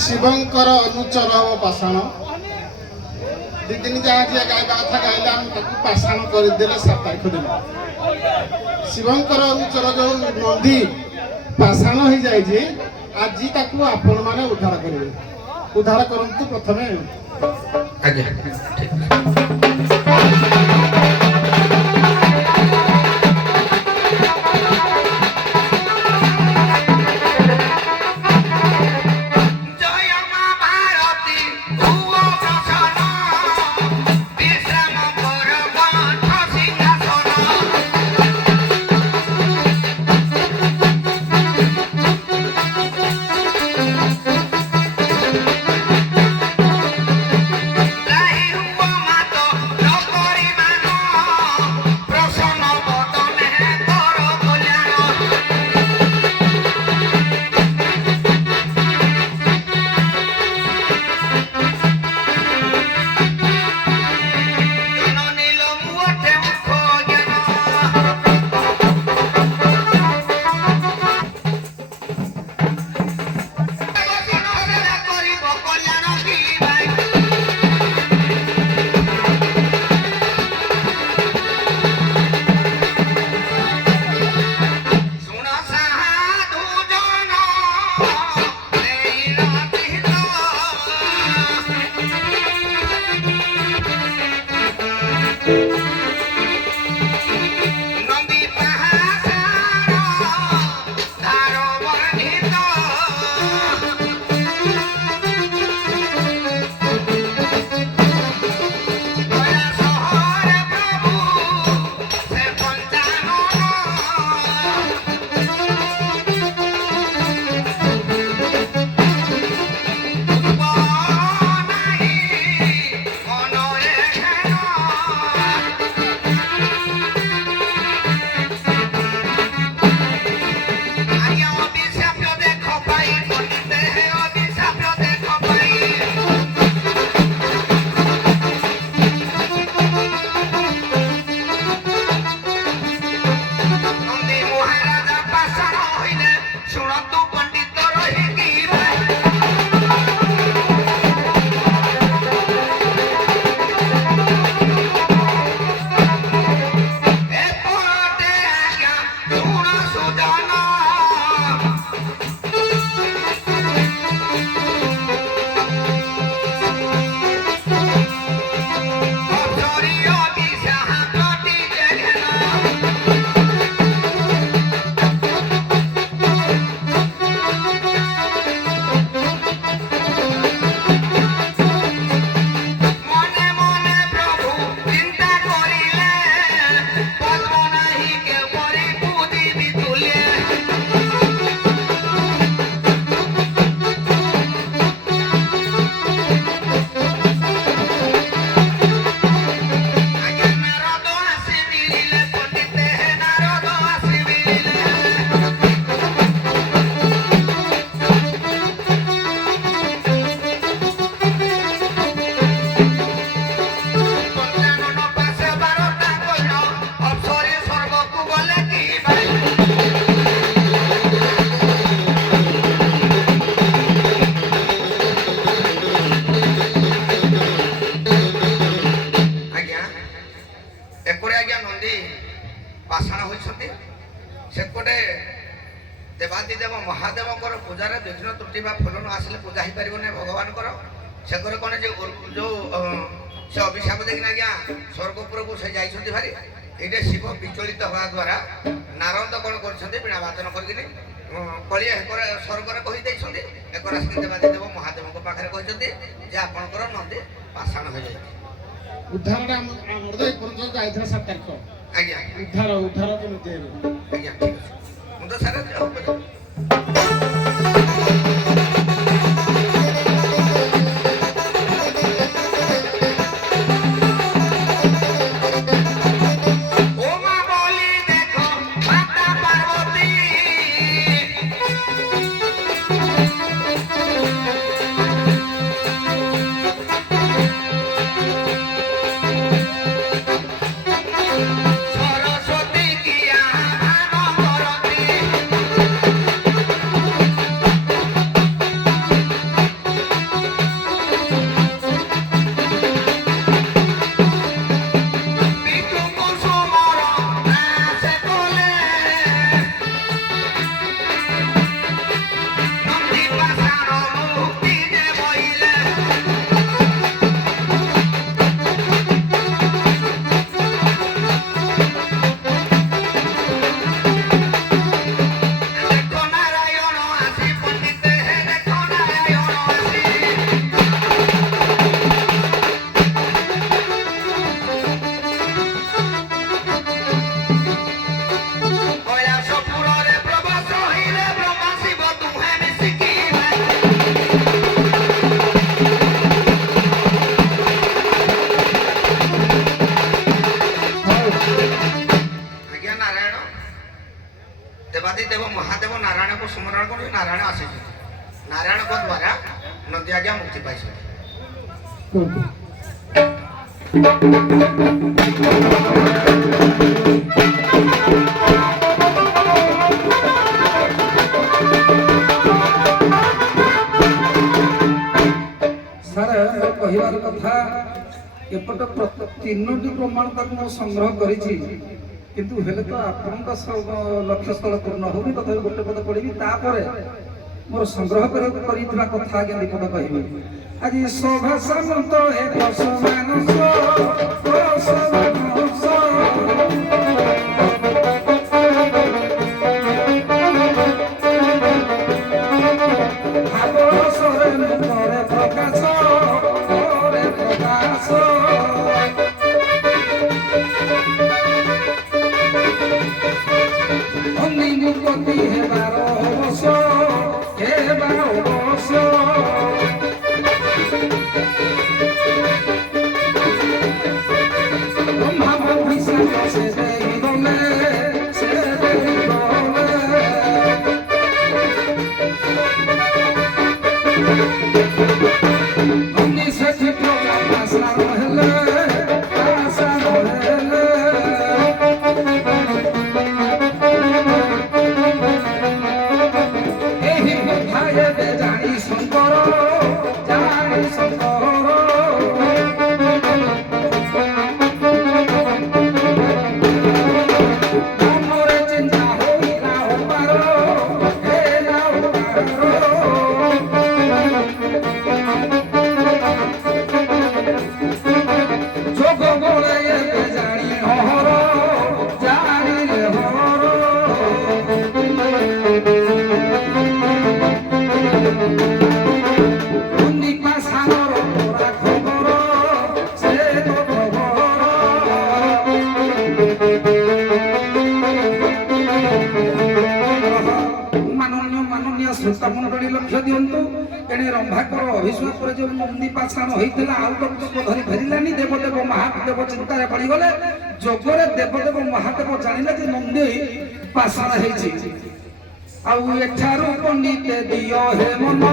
ଶିବଙ୍କର ଅନୁଚର ଓ ପାଷାଣ ଦି ଦିନ ଯାହା ଯିଏ ଗାଇବା କଥା ଗାଇଲେ ଆମେ ତାକୁ ପାଷାଣ କରିଦେଲେ 7 ତାରିଖ ଦିନ ଶିବଙ୍କର ଅନୁଚର ଯୋଉ ନନ୍ଦୀ ପାଷାଣ ହେଇଯାଇଛି ଆଜି ତାକୁ ଆପଣମାନେ ଉଦ୍ଧାର କରିବେ। ଉଦ୍ଧାର କରନ୍ତୁ ପ୍ରଥମେ। ଆଜ୍ଞା ସେପଟେ ଦେବାଦିଦେବ ମହାଦେବଙ୍କର ପୂଜାରେ ବିଘ୍ନ ତ୍ରୁଟି ବା ଫଳ ନ ଆସିଲେ ପୂଜା ହେଇପାରିବ ନାହିଁ ଭଗବାନଙ୍କର। ସେକରେ କ'ଣ ଯୋଉ ସେ ଅଭିଶାପ ଦେଇକିନା ଆଜ୍ଞା ସ୍ୱର୍ଗପୁରକୁ ସେ ଯାଇଛନ୍ତି ଭାରି। ଏଇଟା ଶିବ ବିଚଳିତ ହେବା ଦ୍ୱାରା ନାରଦ କ'ଣ କରିଛନ୍ତି ବୀଣା ବାଦନ କରିକିନି କଳିଆ ଏକରେ ସ୍ୱର୍ଗରେ କହିଦେଇଛନ୍ତି, ଏକରେ ଆସିକି ଦେବାଦିଦେବ ମହାଦେବଙ୍କ ପାଖରେ କହିଛନ୍ତି ଯେ ଆପଣଙ୍କର ନଦୀ ପାଷାଣ ହୋଇଯାଇଛି। ଉଦ୍ଧାରଟା ଆମର ତ ଏପର୍ଯ୍ୟନ୍ତ ଯାଇଥିଲା 7 ତାରିଖ। ଆଜ୍ଞା ଉଦ୍ଧାର କେମିତି ହେବ? ଆଜ୍ଞା ଠିକ୍ ଅଛି, ମୁଁ ତ ସାର୍ ନଦୀ ଆଜ୍ଞା ମୁକ୍ତି ପାଇଛନ୍ତି। ସାର୍ କହିବାର କଥା ଏପଟେ ତିନୋଟି ପ୍ରମାଣ ତାକୁ ମୁଁ ସଂଗ୍ରହ କରିଛି, କିନ୍ତୁ ହେଲେ ତ ଆପଣଙ୍କ ଲକ୍ଷ୍ୟସ୍ଥଳ ପୂର୍ଣ୍ଣ ହଉନି। ତଥାପି ଗୋଟେ ପଦ ପଢିବି, ତାପରେ ମୋର ସଂଗ୍ରହ କରିଥିବା କଥା ଆଜ୍ଞା ବିପଦ କହିବି। ଆଜି ସଭାସାମନ୍ତ ଏକ ସମାନସ ଶ୍ରୋତାମଣ୍ଡଳୀ ଲକ୍ଷ୍ୟ ଦିଅନ୍ତୁ। ଏଣେ ରମ୍ଭାଙ୍କର ଅଭିଶାପ ପରେ ଯେଉଁ ନନ୍ଦୀ ପାଷାଣ ହୋଇଥିଲା, ଆଉ ତ ଧରି ଫେରିଲାନି। ଦେବଦେବ ମହାଦେବ ଚିନ୍ତାରେ ପଡ଼ିଗଲେ। ଯୋଗରେ ଦେବଦେବ ମହାଦେବ ଜାଣିଲେ ଯେ ନନ୍ଦୀ ପାଷାଣ ହେଇଛି। ଆଉ ଏଠାରୁ ପଣ୍ଡିତେ ଦିଅ ହେ ମନ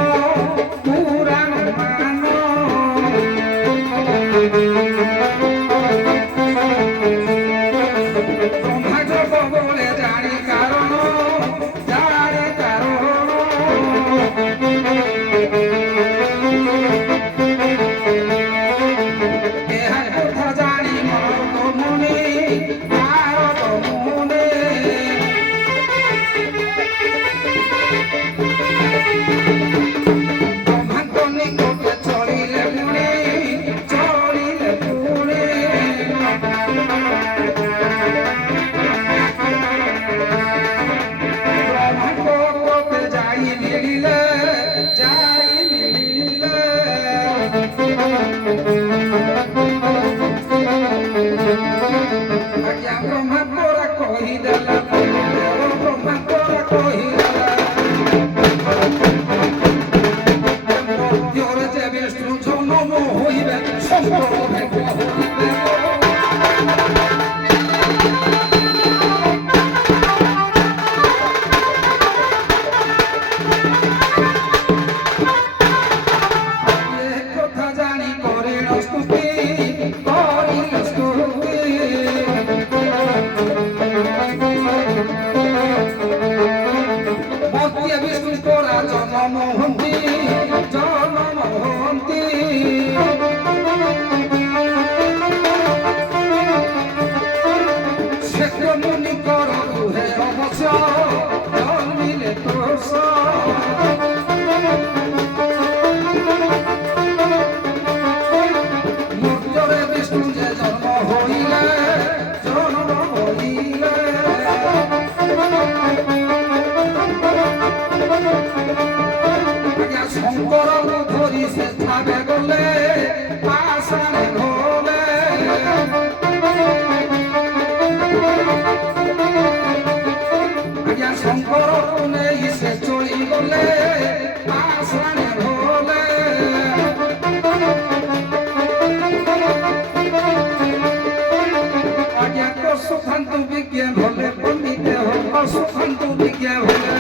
ପୁରାଣ ମାନ, ବ୍ରହ୍ମା ଯୋଗ ବୋଲେ ଜାଣି କାରଣ, ଜାଣି କାରଣ। ଏହା କଥା ଜାଣି ମରଦ ମୁନି ନାରଦ ମୁନି, ବ୍ରହ୍ମାଙ୍କ ନିକଟେ ଚଳିଲେ ପୁଣି, ଚଳିଲେ ପୁଣି। ବ୍ରହ୍ମାଙ୍କ କୋଟେ ଯାଇ ମିଳିଲେ, ଯାଇ ମିଳିଲେ। ଆଜ୍ଞା ବ୍ରହ୍ମା ପରା କହିଦେଲା, ବ୍ରହ୍ମା ପରା କହିଦେଲା। ମୃତ୍ୟୁରେ ଯେ ବିଷ୍ଣୁ ଜନମ ହୋଇବେ, ଶଙ୍କର ଭେଗ ହୋଇବେ। ଏ କଥା ଜାଣି କରିଣ ସ୍ତୁତି, କରିଣ ସ୍ତୁତି। ମର୍ତ୍ତ୍ୟ ବିଷ୍ଣୁ ପରା ଜନମ ହୁଅନ୍ତି, ଜନମ ହୁଅନ୍ତି। ଶ୍ରେଷ୍ଠ ମୁନିଙ୍କର ରୁହେ ଅବଶ୍ୟ, ଜନ୍ମିଲେ ଦୋଷ। ମୂର୍ତ୍ୟରେ ବିଷ୍ଣୁ ଯେ ଜନ୍ମ ହୋଇଲେ, ଜନ୍ମ ହୋଇଲେ। ଆଜ୍ଞା ଶଙ୍କରଙ୍କୁ ଧରି ସେ ଥାବେ ଗଲେ, ପାଷାଣେ ଗଲେ। ଆଜ୍ଞା ଶଙ୍କରଙ୍କୁ ନେଇ ସେ ଚଳିଗଲେ, ପାଷାଣେ ଗଲେ। ଆଜ୍ଞା ସୁଖାନ୍ତୁ ବିଜ୍ଞ ଭଲେ, ପଣ୍ଡିତେ ହୋ ସୁଖାନ୍ତୁ ବିଜ୍ଞ ଭଲେ।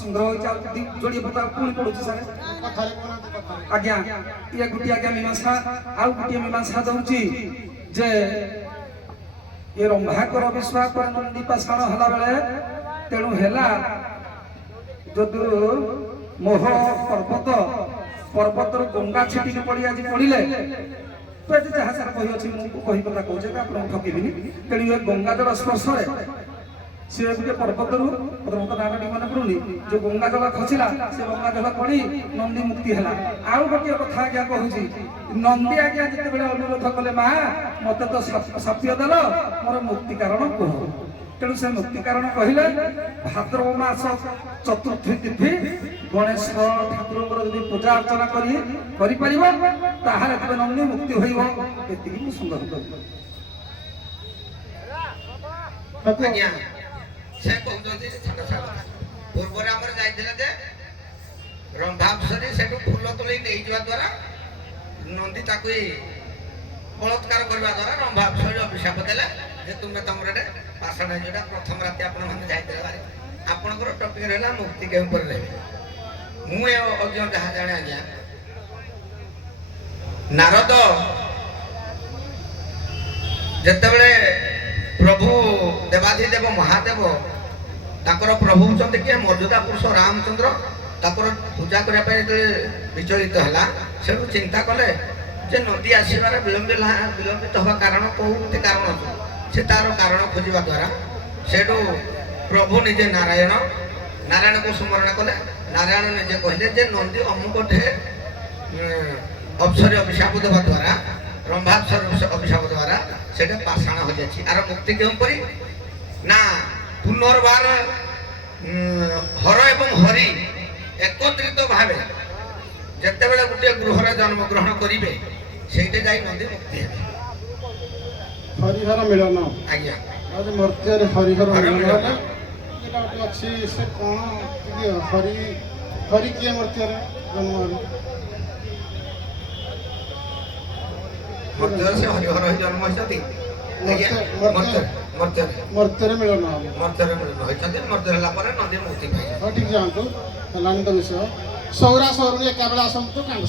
ସଂଗ୍ରହ ହୋଇଛି ଆଉ ଯୋଡ଼ିଏ ପଦ ପୁଣି ପଡୁଛି ସାର୍ କଥାରେ କହୁନାହାନ୍ତି କଥାରେ ଆଜ୍ଞା ଇଏ ଗୋଟିଏ ଆଜ୍ଞା ମୀମାଂସା ଆଉ ଗୋଟିଏ ମୀମାଂସା ଦଉଛି ଯେ ଏ ରମ୍ଭାକର ବିଶ୍ୱାସ ପରେ ନନ୍ଦୀ ପାଷାଣ ହେଲା ବେଳେ ତେଣୁ ହେଲା ଯଦୁ ମୋହ ପର୍ବତରୁ ଗଙ୍ଗା ଛିଟିକି ପଡ଼ି ଆଜି ପଡ଼ିଲେ ତ ଏଠି ଯାହା ସାର୍ କହି ଅଛି ମୁଁ କହି କଥା କହୁଛେ ଆପଣଙ୍କୁ ଠକିବିନି ତେଣୁ ଏ ଗଙ୍ଗା ଜଳ ସ୍ପର୍ଶରେ ସେ ଗୋଟେ ପର୍ବତରୁ ପର୍ବତ ନାଁଟା ଟିକେ ମନେ ପଡୁନି ଯୋଉ ଗଙ୍ଗା ଜଳ ଖସିଲା ସେ ଗଙ୍ଗା ଜଳ ପଡ଼ି ନନ୍ଦୀ ମୁକ୍ତି ହେଲା ଆଉ ଗୋଟିଏ କଥା ଆଜ୍ଞା କହୁଛି ନନ୍ଦୀ ଆଜ୍ଞା ଯେତେବେଳେ ଅନୁରୋଧ କଲେ ମା ମତେ ତ ସାପ୍ୟ ଦେଲ ମୋର ମୁକ୍ତି କାରଣ କୁହ ତେଣୁ ସେ ମୁକ୍ତି କାରଣ କହିଲେ ଭାଦ୍ରବ ମାସ ଚତୁର୍ଥୀ ତିଥି ଗଣେଶ ଠାକୁରଙ୍କର ଯଦି ପୂଜା ଅର୍ଚ୍ଚନା କରିପାରିବ ତାହେଲେ ତେବେ ନନ୍ଦୀ ମୁକ୍ତି ହୋଇବ ଏତିକି ମୁଁ ସୁନ୍ଦର କରିବି ଆଜ୍ଞା ସେ କହୁଛନ୍ତି ପୂର୍ବରେ ଆମର ଯାଇଥିଲେ ଯେ ରମ୍ଭାପସରୀ ସେଠୁ ଫୁଲ ତୋଳି ନେଇଯିବା ଦ୍ୱାରା ନନ୍ଦୀ ତାକୁ ବଳତ୍କାର କରିବା ଦ୍ୱାରା ରମ୍ଭାପସରୀ ଅଭିଶାପ ଦେଲେ ଯେ ତୁମେ ତମର ପାଷାଣ ଯୋଉଟା ପ୍ରଥମ ରାତି ଆପଣମାନେ ଯାଇଥିଲେ ବାରି ଆପଣଙ୍କର ଟପିକ ରହିଲା ମୁକ୍ତି କେଉଁ ଉପରେ ରହିବେ ମୁଁ ଏ ଅଜ୍ଞ ଯାହା ଜାଣେ ଆଜ୍ଞା ନାରଦ ଯେତେବେଳେ ପ୍ରଭୁ ଦେବାଧିଦେବ ମହାଦେବ ତାଙ୍କର ପ୍ରଭୁ ହେଉଛନ୍ତି କିଏ ମର୍ଯ୍ୟାଦା ପୁରୁଷ ରାମଚନ୍ଦ୍ର ତାଙ୍କର ପୂଜା କରିବା ପାଇଁ ଯେତେବେଳେ ବିଚଳିତ ହେଲା ସେଠୁ ଚିନ୍ତା କଲେ ଯେ ନଦୀ ଆସିବାରେ ବିଳମ୍ବିତ ହେବା କାରଣ କେଉଁଠି କାରଣ ସେ ତାର କାରଣ ଖୋଜିବା ଦ୍ୱାରା ସେଠୁ ପ୍ରଭୁ ନିଜେ ନାରାୟଣଙ୍କୁ ସ୍ମରଣ କଲେ ନାରାୟଣ ନିଜେ କହିଲେ ଯେ ନନ୍ଦୀ ଅମୁକଠେ ଅପ୍ସରୀ ଅଭିଶାପ ଦେବା ଦ୍ୱାରା ରମ୍ଭାପସର ଅଭିଶାପ ଦ୍ୱାରା ସେଟା ପାଷାଣ ହୋଇଯାଇଛି ଆର ମୁକ୍ତି କେଉଁପରି ନା ପୁନର୍ବାର ହର ଏବଂ ହରି একত্রিত ভাবে যেତେବେଳେ ଗୋଟିଏ ଗୃହରେ ଜନ୍ମଗ୍ରହଣ କରିବେ ସେଇଠି ଯାଇ ନନ୍ଦୀ ମୁକ୍ତି ହେବେ ହରିହର ମିଳନ ଆଜ୍ଞା ଆଉ ଯେ ମର୍ତ୍ତ୍ୟରେ ହରିହର ମିଳନ ମିଳନ। ହେଲେ ଏଇଟା ଗୋଟେ ଅଛି ସେ କ'ଣ ହରି କିଏ ମର୍ତ୍ତ୍ୟରେ ଜନ୍ମ ହେଲେ ମର୍ତ୍ତ୍ୟରେ ସେ ହରିହର ହୋଇ ଜନ୍ମ ହୋଇଛନ୍ତି ଆଜ୍ଞା ମର୍ତ୍ତ୍ୟରେ ମିଳନ ହବ ମର୍ତ୍ତ୍ୟରେ ମିଳନ ହୋଇଛନ୍ତି ମର୍ତ୍ତ୍ୟ ହେଲା ପରେ ନନ୍ଦୀ ମୁକ୍ତି ପାଇଛନ୍ତି ହଉ ଠିକ୍ ଯାଆନ୍ତୁ ହେଲାଣି ତ ବିଷୟ ସୌରା ସୌରୁଣୀ ଏକାବେଳେ ଆସନ୍ତୁ କାଣ୍ଡ